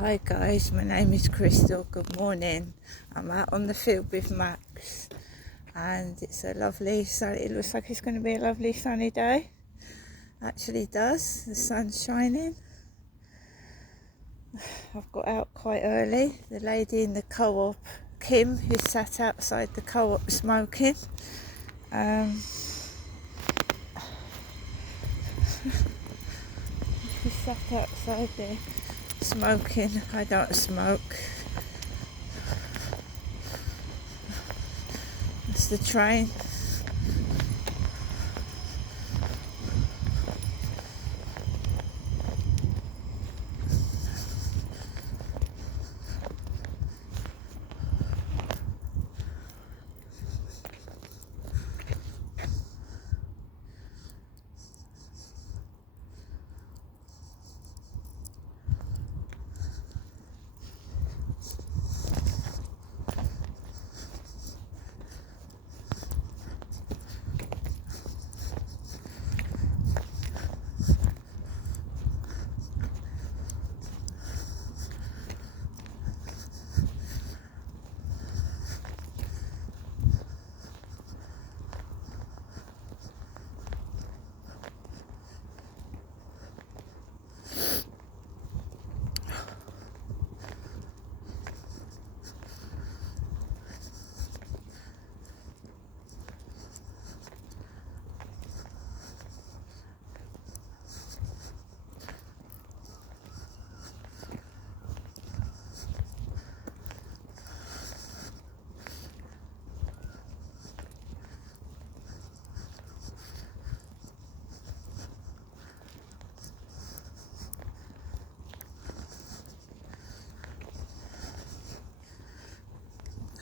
Hi guys, my name is Crystal. Good morning. I'm out on the field with Max and it's a lovely sunny, it looks like it's going to be a lovely sunny day. Actually does, the sun's shining. I've got out quite early. The lady in the co-op, Kim, who sat outside the co-op smoking. She sat outside there smoking. I don't smoke. It's the train.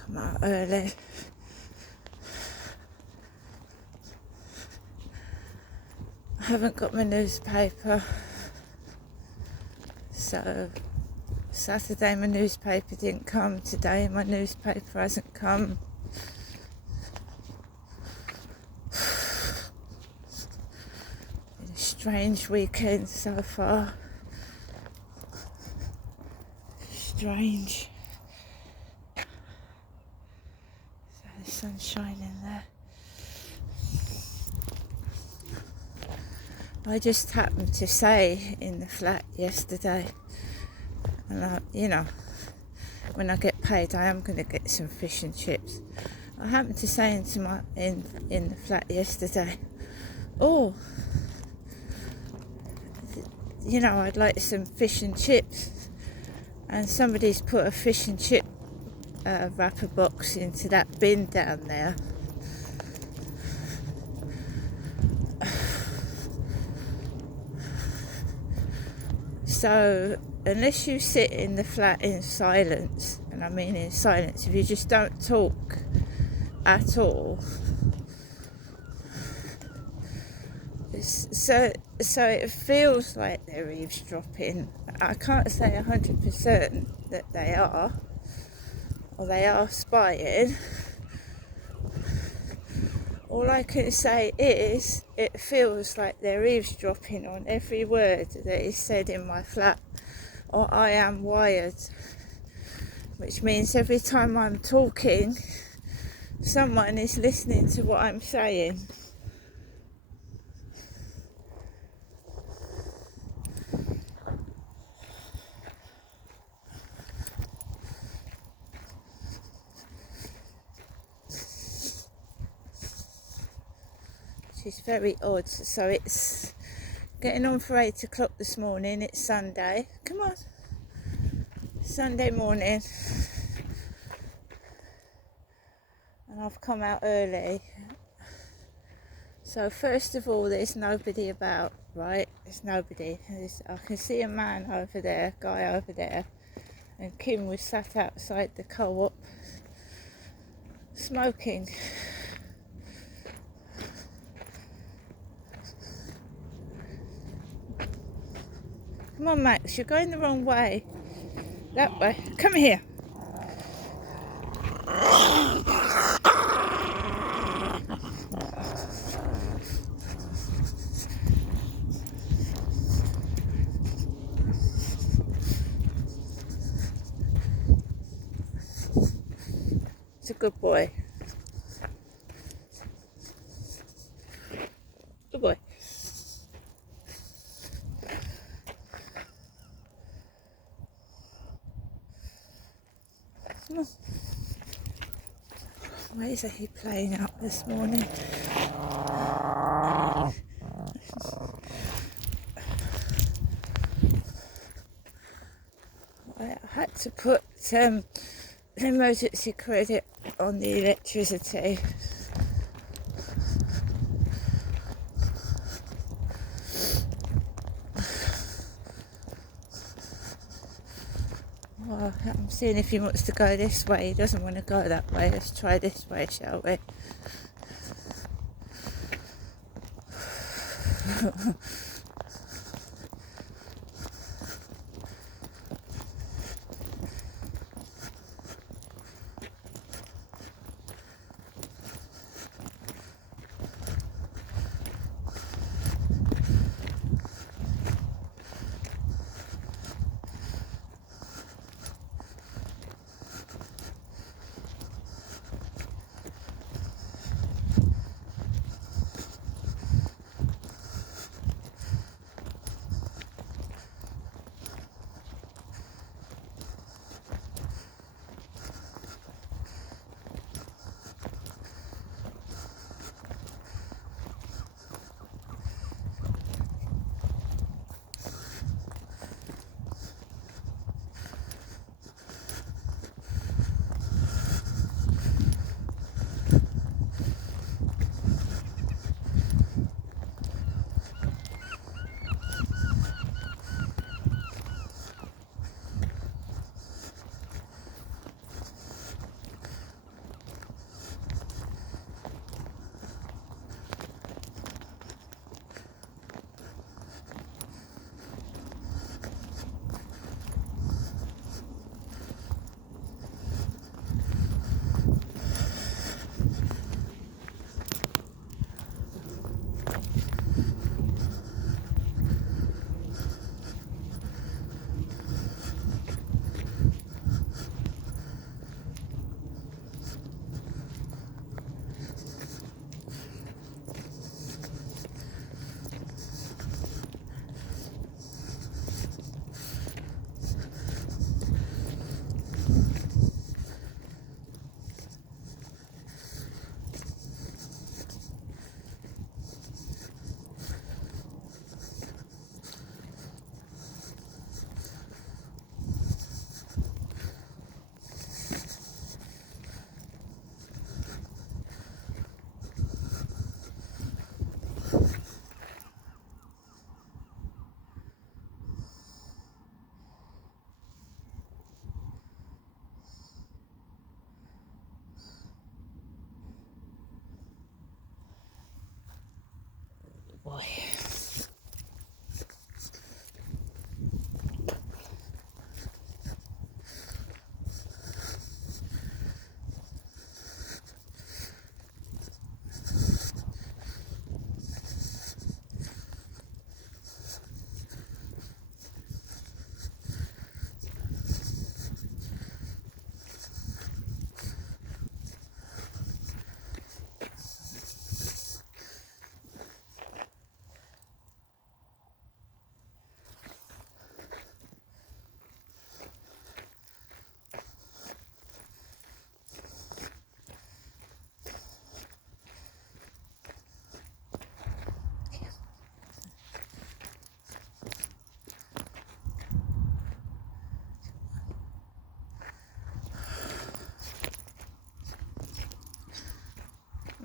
I'm out early. I haven't got my newspaper, so Saturday my newspaper didn't come. Today my newspaper hasn't come. Been a strange weekend so far. Strange. So the sun's shining there. I just happened to say in the flat yesterday, and when I get paid, I am going to get some fish and chips. I happened to say in the flat yesterday, I'd like some fish and chips, and somebody's put a fish and chip wrapper box into that bin down there. So unless you sit in the flat in silence, and I mean in silence, if you just don't talk at all, so it feels like they're eavesdropping. I can't say 100% that they are, or they are spying. All I can say is it feels like they're eavesdropping on every word that is said in my flat, or I am wired, which means every time I'm talking, someone is listening to what I'm saying. It's very odd. So it's getting on for 8 o'clock this morning. It's Sunday. Come on. Sunday morning. And I've come out early. So first of all, there's nobody about, right? There's nobody. I can see a man over there, guy over there. And Kim was sat outside the co-op smoking. Come on, Max, you're going the wrong way. That way. Come here. good boy. Good boy. Come on. Where's he playing up this morning? I had to put emergency credit on the electricity. Well, I'm seeing if he wants to go this way. He doesn't want to go that way. Let's try this way, shall we? Boy.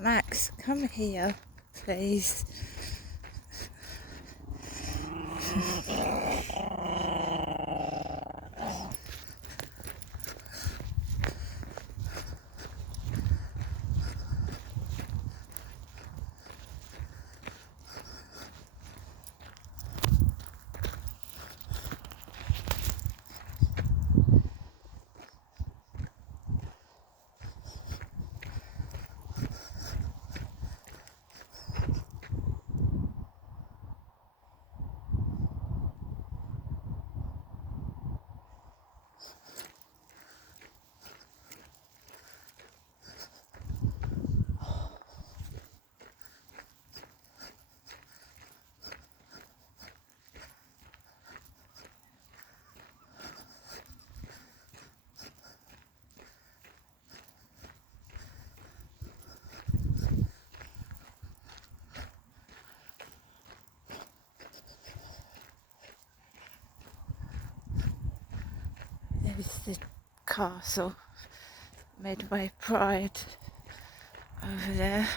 Max, come here, please. There's the castle, Medway Pride over there.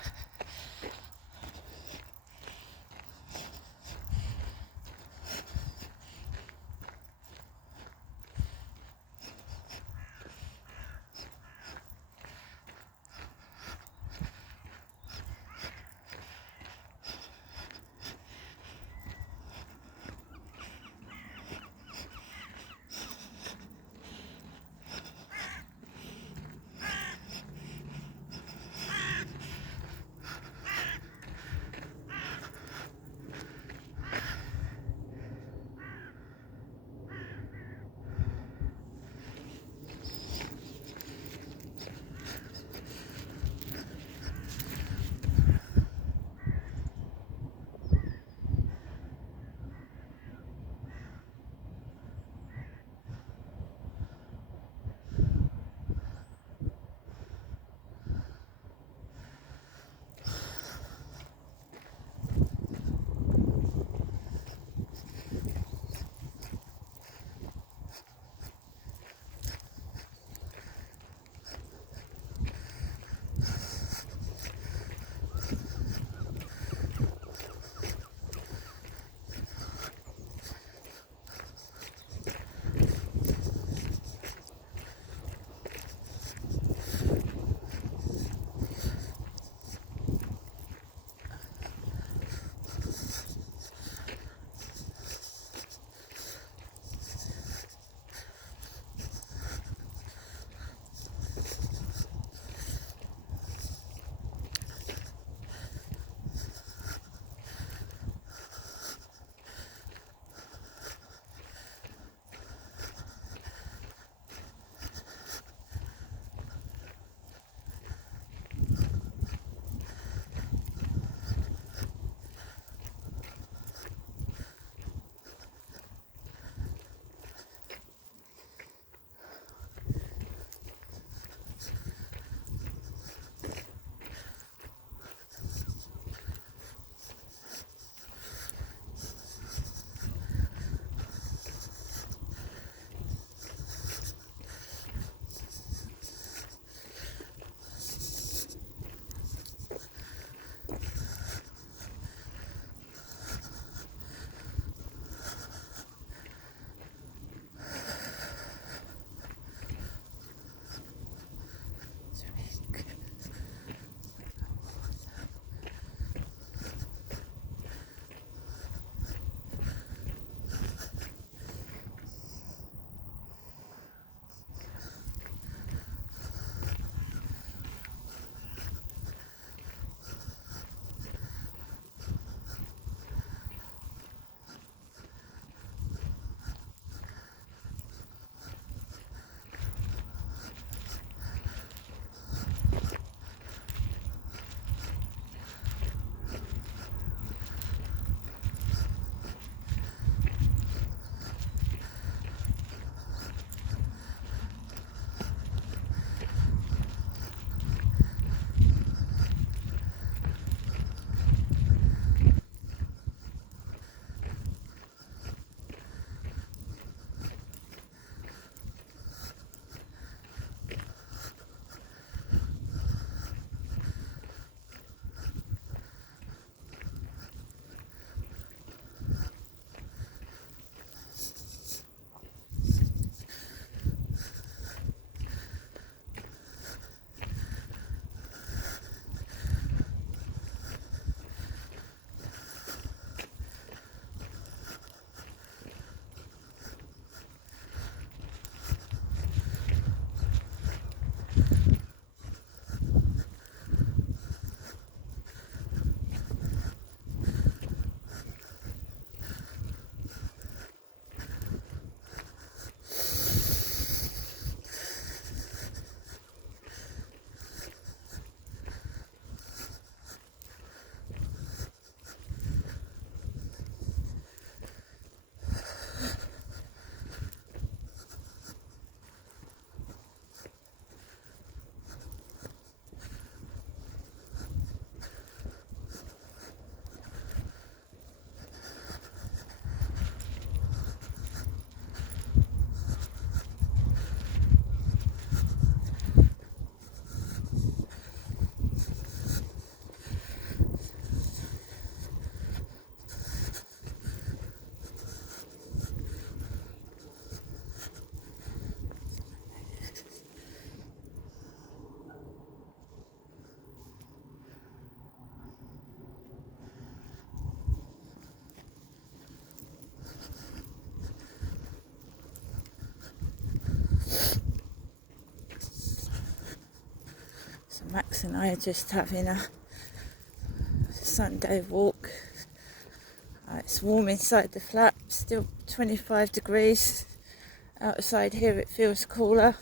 Max and I are just having a Sunday walk. It's warm inside the flat, still 25 degrees. Outside here it feels cooler.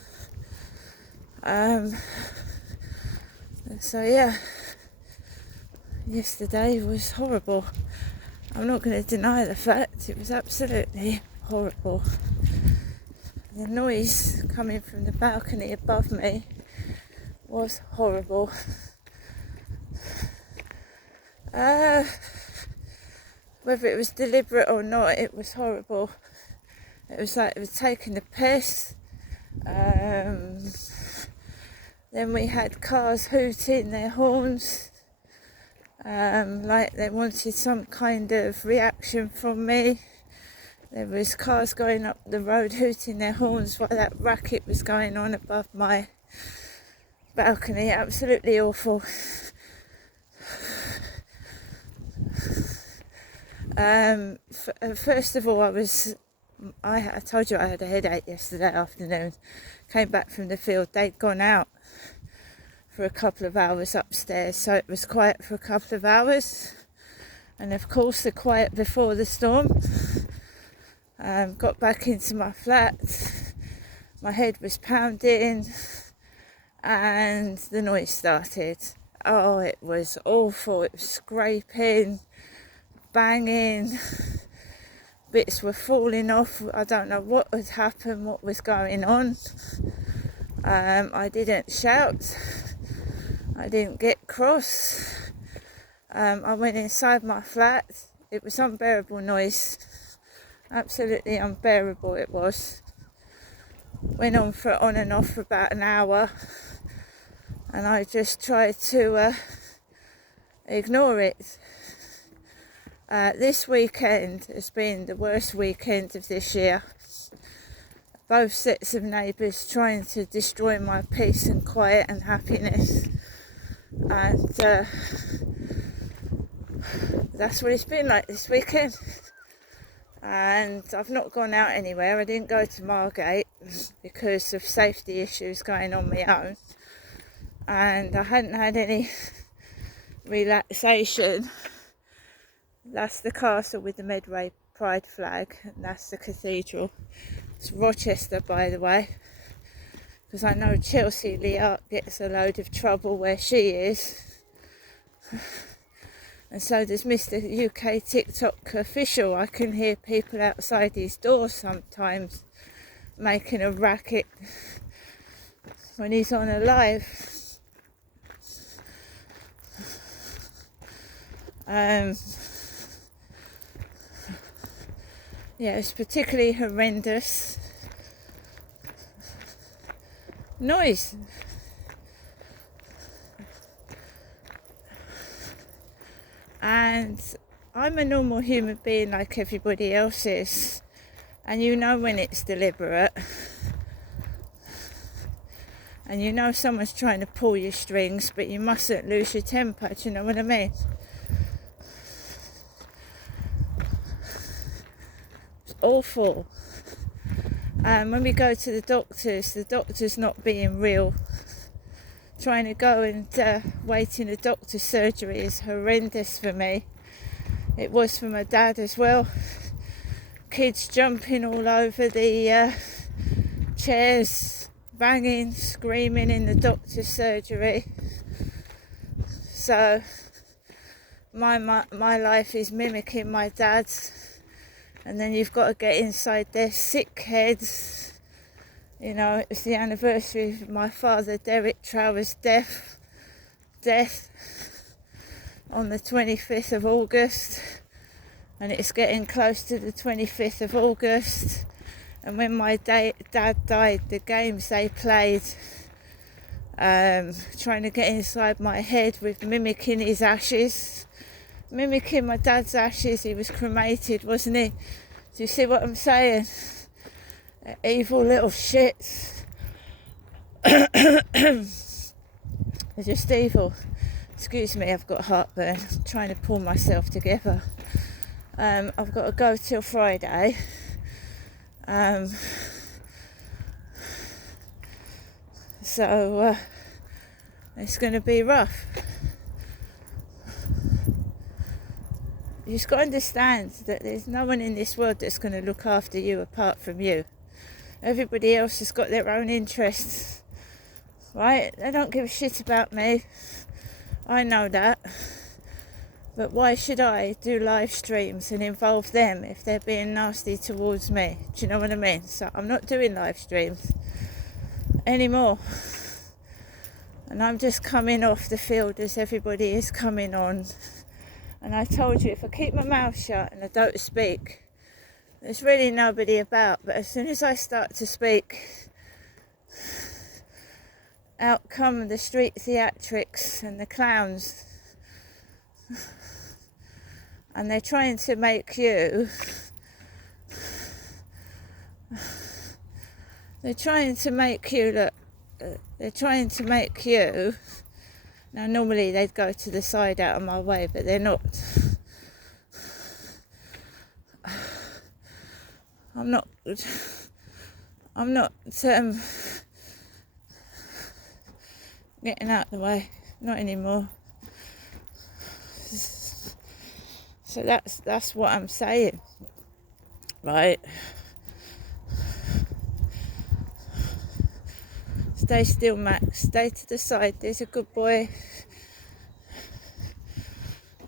So yeah, yesterday was horrible. I'm not going to deny the fact it was absolutely horrible. The noise coming from the balcony above me was horrible. Whether it was deliberate or not, it was horrible. It was like it was taking the piss. Then we had cars hooting their horns, like they wanted some kind of reaction from me. There was cars going up the road hooting their horns while that racket was going on above my balcony. Absolutely awful. First of all, I told you I had a headache yesterday afternoon. Came back from the field. They'd gone out for a couple of hours upstairs, so it was quiet for a couple of hours. And of course, the quiet before the storm. Got back into my flat. My head was pounding, and the noise started. Oh, it was awful. It was scraping, banging. Bits were falling off. I don't know what had happened, what was going on. I didn't shout. I didn't get cross. I went inside my flat. It was unbearable noise. Absolutely unbearable it was. Went on and off for about an hour. And I just tried to ignore it. This weekend has been the worst weekend of this year. Both sets of neighbours trying to destroy my peace and quiet and happiness. And that's what it's been like this weekend. And I've not gone out anywhere. I didn't go to Margate because of safety issues going on my own. And I hadn't had any relaxation. That's the castle with the Medway Pride flag, and that's the cathedral. It's Rochester, by the way, because I know Chelsea Liart gets a load of trouble where she is. And so does Mr. UK TikTok official. I can hear people outside his door sometimes making a racket when he's on a live. Yeah, it's particularly horrendous noise. And I'm a normal human being like everybody else is. And you know when it's deliberate. And you know someone's trying to pull your strings, but you mustn't lose your temper, do you know what I mean? It's awful. And when we go to the doctor's not being real. Trying to go and wait in a doctor's surgery is horrendous for me. It was for my dad as well. Kids jumping all over the chairs, banging, screaming in the doctor's surgery. So my life is mimicking my dad's, and then you've got to get inside their sick heads. You know, it was the anniversary of my father Derek Trower's death on the 25th of August, and it's getting close to the 25th of August. And when my dad died, the games they played, trying to get inside my head with mimicking his ashes, mimicking my dad's ashes. He was cremated, wasn't he? Do you see what I'm saying? Evil little shits. They're just evil. Excuse me, I've got heartburn. I'm trying to pull myself together. I've got to go till Friday. So It's going to be rough. You just got to understand that there's no one in this world that's going to look after you apart from you. Everybody else has got their own interests, right? They don't give a shit about me. I know that. But why should I do live streams and involve them if they're being nasty towards me? Do you know what I mean? So I'm not doing live streams anymore. And I'm just coming off the field as everybody is coming on. And I told you, if I keep my mouth shut and I don't speak, there's really nobody about. But as soon as I start to speak, out come the street theatrics and the clowns. And they're trying to make you... They're trying to make you look... They're trying to make you... Now, normally they'd go to the side out of my way, but they're not. I'm not getting out of the way. Not anymore. So that's what I'm saying, right? Stay still, Max. Stay to the side. There's a good boy.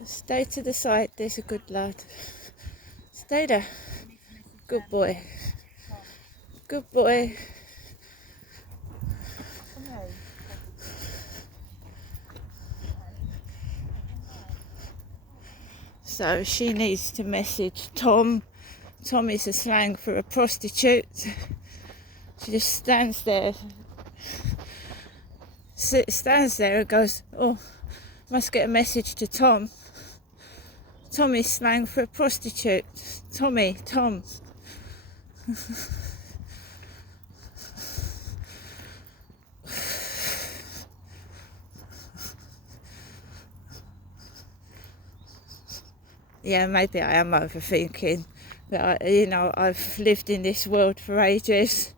Stay to the side. There's a good lad. Stay there. Good boy. Good boy. So she needs to message Tom. Tom is a slang for a prostitute. She just stands there and goes, oh, must get a message to Tom. Tom is slang for a prostitute. Tom. Yeah, maybe I am overthinking, but I've lived in this world for ages,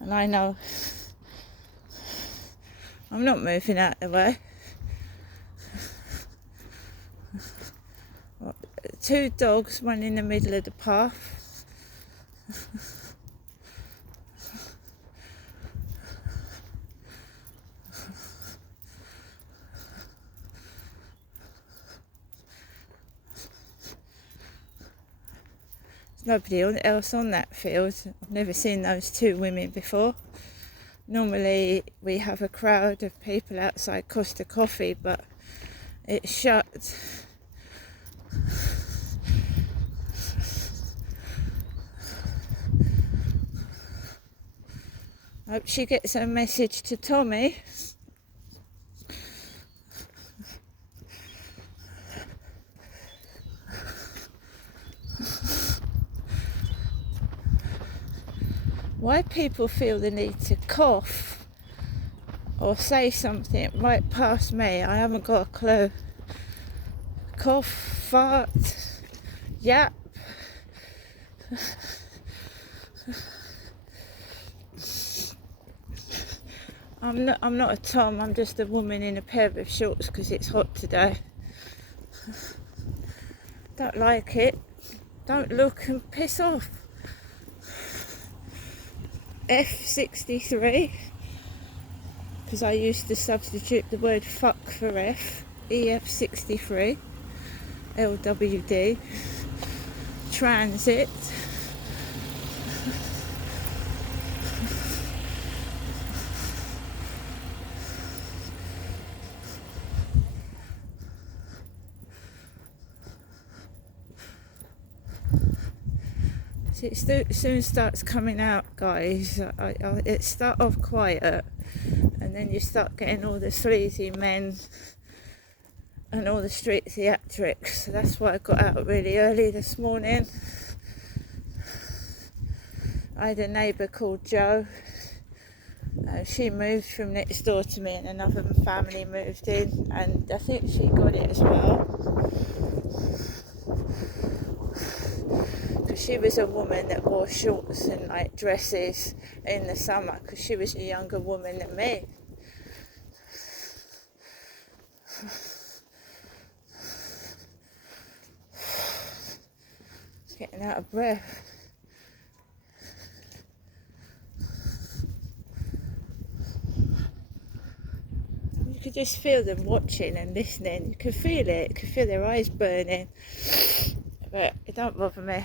and I know I'm not moving out of the way. 2 dogs, one in the middle of the path. There's nobody else on that field. I've never seen those 2 women before. Normally we have a crowd of people outside Costa Coffee, but it's shut. I hope she gets a message to Tommy. Why people feel the need to cough or say something right past me, I haven't got a clue. Cough, fart, yap. I'm not a Tom, I'm just a woman in a pair of shorts because it's hot today. Don't like it. Don't look and piss off. F63, because I used to substitute the word fuck for F. EF63, LWD, transit. It soon starts coming out, guys. It start off quiet, and then you start getting all the sleazy men and all the street theatrics. So that's why I got out really early this morning. I had a neighbour called Jo. She moved from next door to me, and another family moved in, and I think she got it as well. she was a woman that wore shorts and like dresses in the summer because she was a younger woman than me. It's getting out of breath. You could just feel them watching and listening. You could feel it. You could feel their eyes burning. But it don't bother me.